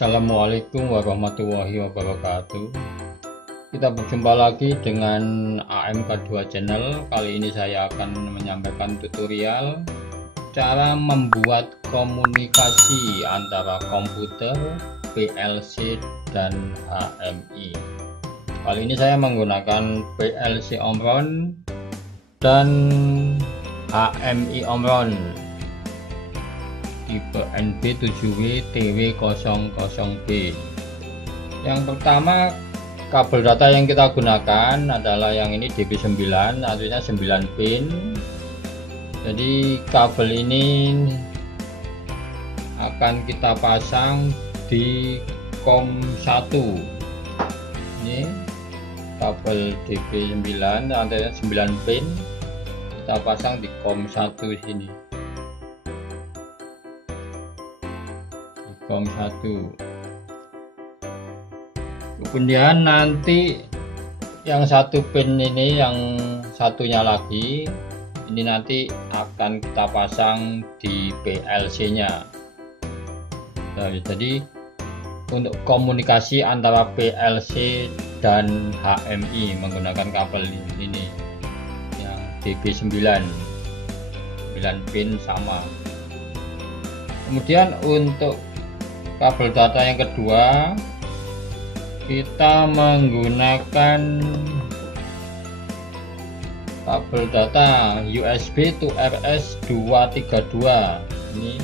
Assalamualaikum warahmatullahi wabarakatuh. Kita berjumpa lagi dengan AMK2 Channel. Kali ini saya akan menyampaikan tutorial cara membuat komunikasi antara komputer, PLC, dan HMI. Kali ini saya menggunakan PLC Omron dan HMI Omron tipe NB7W-TW00B. Yang pertama, kabel data yang kita gunakan adalah yang ini DB9, artinya 9 pin. Jadi kabel ini akan kita pasang di COM 1. Ini kabel DB9 artinya 9 pin, kita pasang di COM 1 sini. COM 1. Kemudian nanti yang satu pin ini, yang satunya lagi ini nanti akan kita pasang di PLC nya. Nah, jadi untuk komunikasi antara PLC dan HMI menggunakan kabel ini yang DB9 9 pin sama. Kemudian untuk kabel data yang kedua, kita menggunakan kabel data USB to RS232. Ini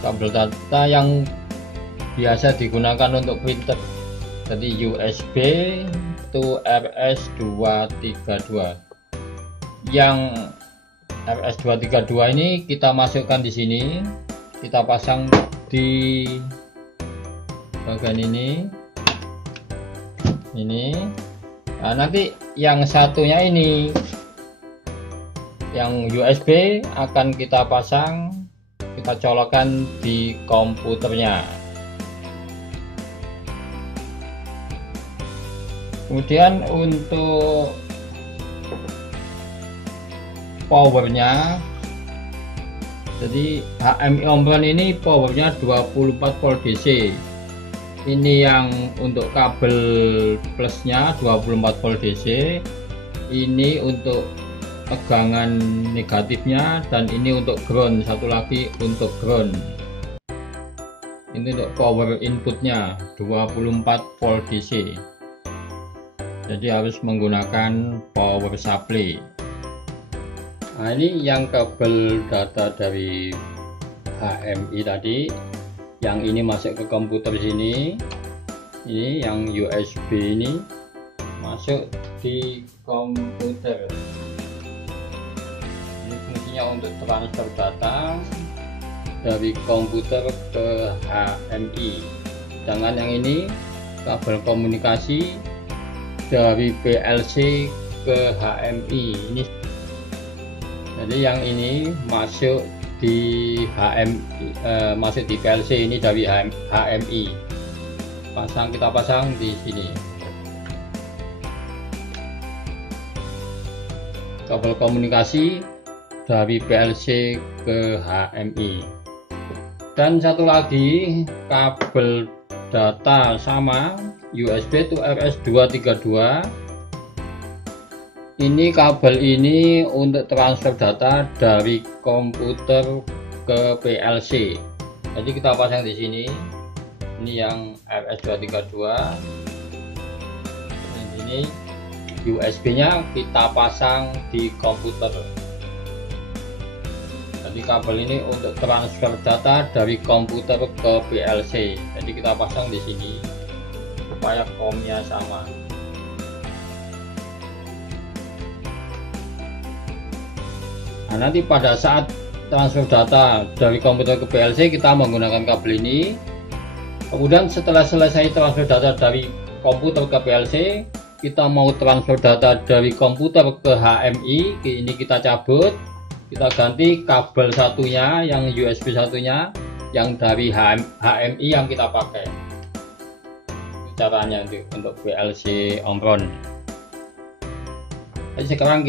kabel data yang biasa digunakan untuk printer, jadi USB to RS232. Yang RS232 ini kita masukkan di sini, kita pasang di bagian ini. Nah, nanti yang satunya ini, yang USB akan kita pasang, kita colokkan di komputernya. Kemudian untuk powernya, jadi HMI Omron ini powernya 24 volt DC. Ini yang untuk kabel plusnya 24 volt DC, ini untuk tegangan negatifnya, dan ini untuk ground, satu lagi untuk ground. Ini untuk power inputnya 24 volt DC, jadi harus menggunakan power supply. Nah, ini yang kabel data dari HMI tadi, yang ini masuk ke komputer sini. Ini yang USB ini masuk di komputer. Ini fungsinya untuk transfer data dari komputer ke HMI. Sedangkan yang ini kabel komunikasi dari PLC ke HMI. Ini jadi yang ini masuk di HMI, masuk di PLC, ini dari HMI. Kita pasang di sini. Kabel komunikasi dari PLC ke HMI. Dan satu lagi kabel data sama USB to RS232. Ini kabel ini untuk transfer data dari komputer ke PLC. Jadi kita pasang di sini. Ini yang RS232. Dan ini USB-nya kita pasang di komputer. Jadi kabel ini untuk transfer data dari komputer ke PLC. Jadi kita pasang di sini supaya COM-nya sama. Nah, nanti pada saat transfer data dari komputer ke PLC kita menggunakan kabel ini. Kemudian setelah selesai transfer data dari komputer ke PLC, kita mau transfer data dari komputer ke HMI, ini kita cabut, kita ganti kabel satunya, yang USB satunya, yang dari HMI yang kita pakai. Caranya untuk PLC Omron. Jadi sekarang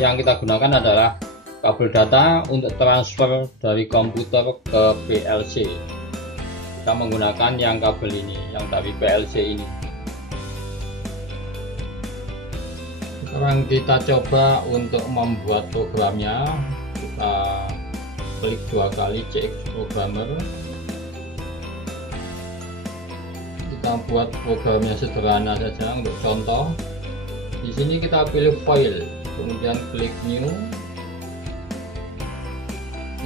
yang kita gunakan adalah kabel data untuk transfer dari komputer ke PLC. kita menggunakan yang kabel ini, yang dari PLC ini. Sekarang kita coba untuk membuat programnya. Kita klik 2 kali CX Programmer. Kita buat programnya sederhana saja untuk contoh. Di sini kita pilih File, kemudian klik New.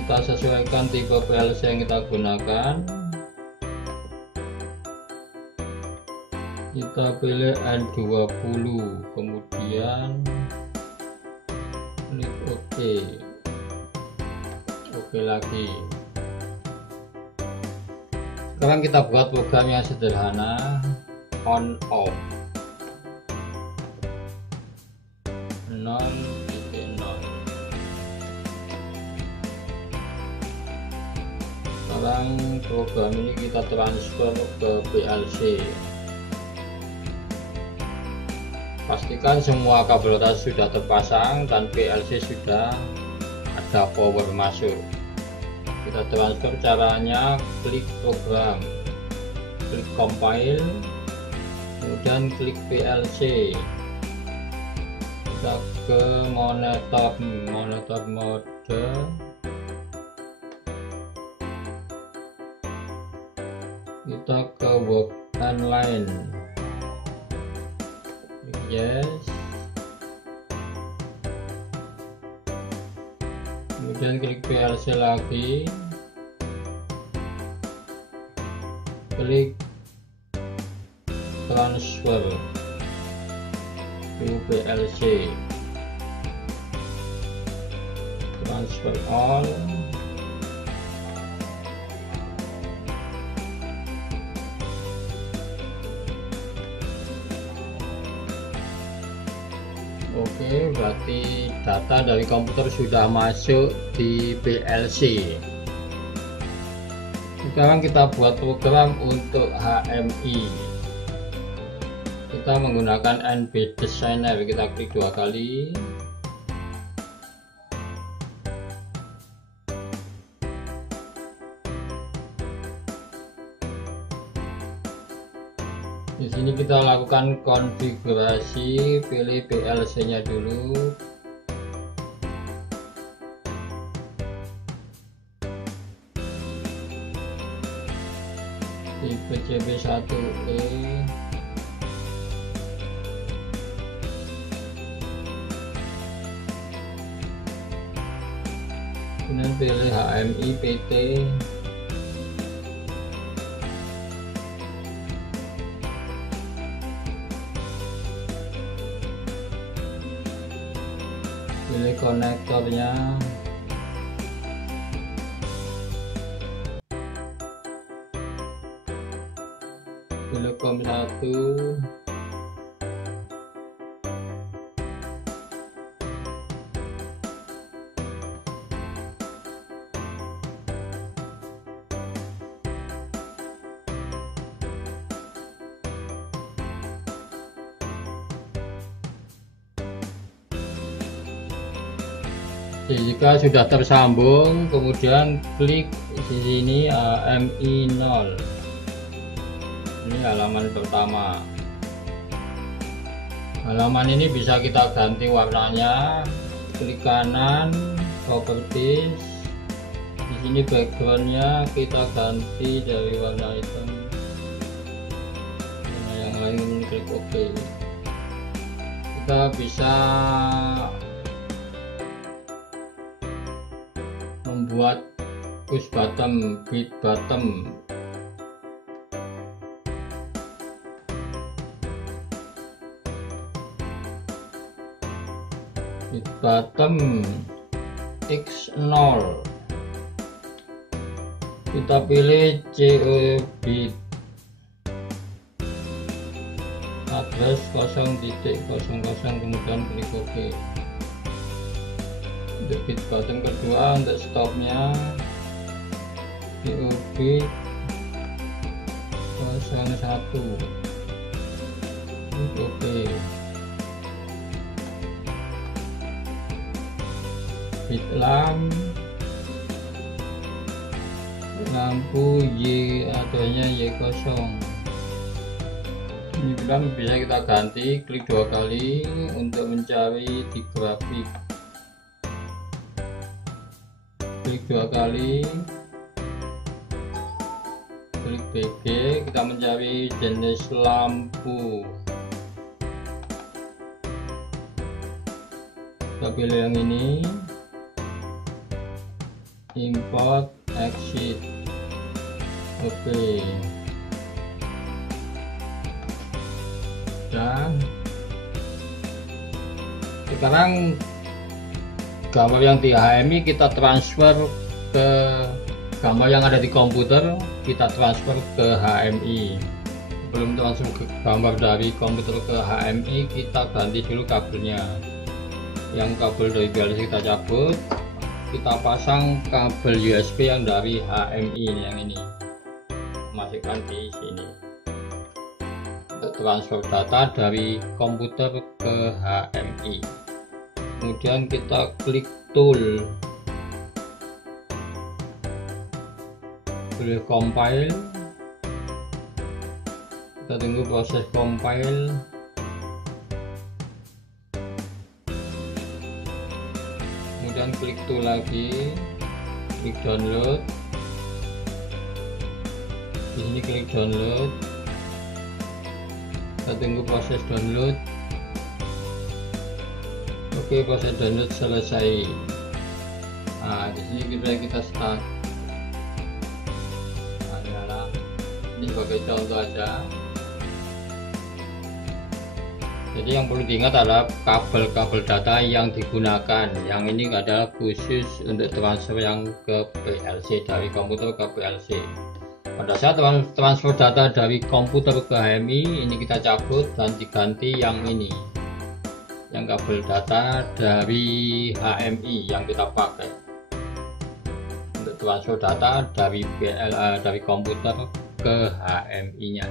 Kita sesuaikan tipe PLC yang kita gunakan. Kita pilih N20, kemudian klik OK. OK lagi. Sekarang kita buat program yang sederhana, on off 0.0. Sekarang program ini kita transfer ke PLC. Pastikan semua kabel atas sudah terpasang dan PLC sudah ada power masuk. Kita transfer, caranya klik program, klik compile, kemudian klik PLC. Kita ke monitor mode. Kita ke work line, yes, kemudian klik PLC lagi, klik transfer to PLC, transfer all. Oke, berarti data dari komputer sudah masuk di PLC. Sekarang kita buat program untuk HMI. Kita menggunakan NB Designer. Kita klik 2 kali. Di sini kita lakukan konfigurasi, pilih PLC-nya dulu. Tipe CB1E. Kemudian pilih HMI PT. Pilih konektornya, pilih COM 1, jika sudah tersambung, kemudian klik di sini HMI 0. Ini halaman pertama. Halaman ini bisa kita ganti warnanya. Klik kanan, properties. Di sini backgroundnya kita ganti dari warna hitam. Nah, yang lain klik OK. Kita bisa membuat push button, bit button. Bit button X0. Kita pilih CO bit. Address 0.00, kemudian klik OK. Untuk bit button kedua, untuk stopnya bit 01. Oke. Bit lamp lampu Y adanya Y0. Ini bilang bisa kita ganti, klik 2 kali untuk mencari di grafik, klik 2 kali, klik BG, kita mencari jenis lampu, kita pilih yang ini, import exit, oke. Dan sekarang gambar yang di HMI kita transfer ke gambar yang ada di komputer, kita transfer ke HMI. Sebelum transfer ke gambar dari komputer ke HMI, kita ganti dulu kabelnya. Yang kabel dari PLC kita cabut, kita pasang kabel USB yang dari HMI yang ini, masukkan di sini untuk transfer data dari komputer ke HMI. Kemudian kita klik tool, pilih compile, kita tunggu proses compile. Kemudian klik tool lagi, klik download, di sini klik download, kita tunggu proses download. Oke, proses download selesai. Nah, di sini kita start. Nah, ini sebagai contoh aja. Jadi yang perlu diingat adalah kabel-kabel data yang digunakan. Yang ini adalah khusus untuk transfer yang ke PLC, dari komputer ke PLC. Pada saat transfer data dari komputer ke HMI, ini kita cabut dan diganti yang ini, yang kabel data dari HMI yang kita pakai untuk transfer data dari komputer ke HMI-nya.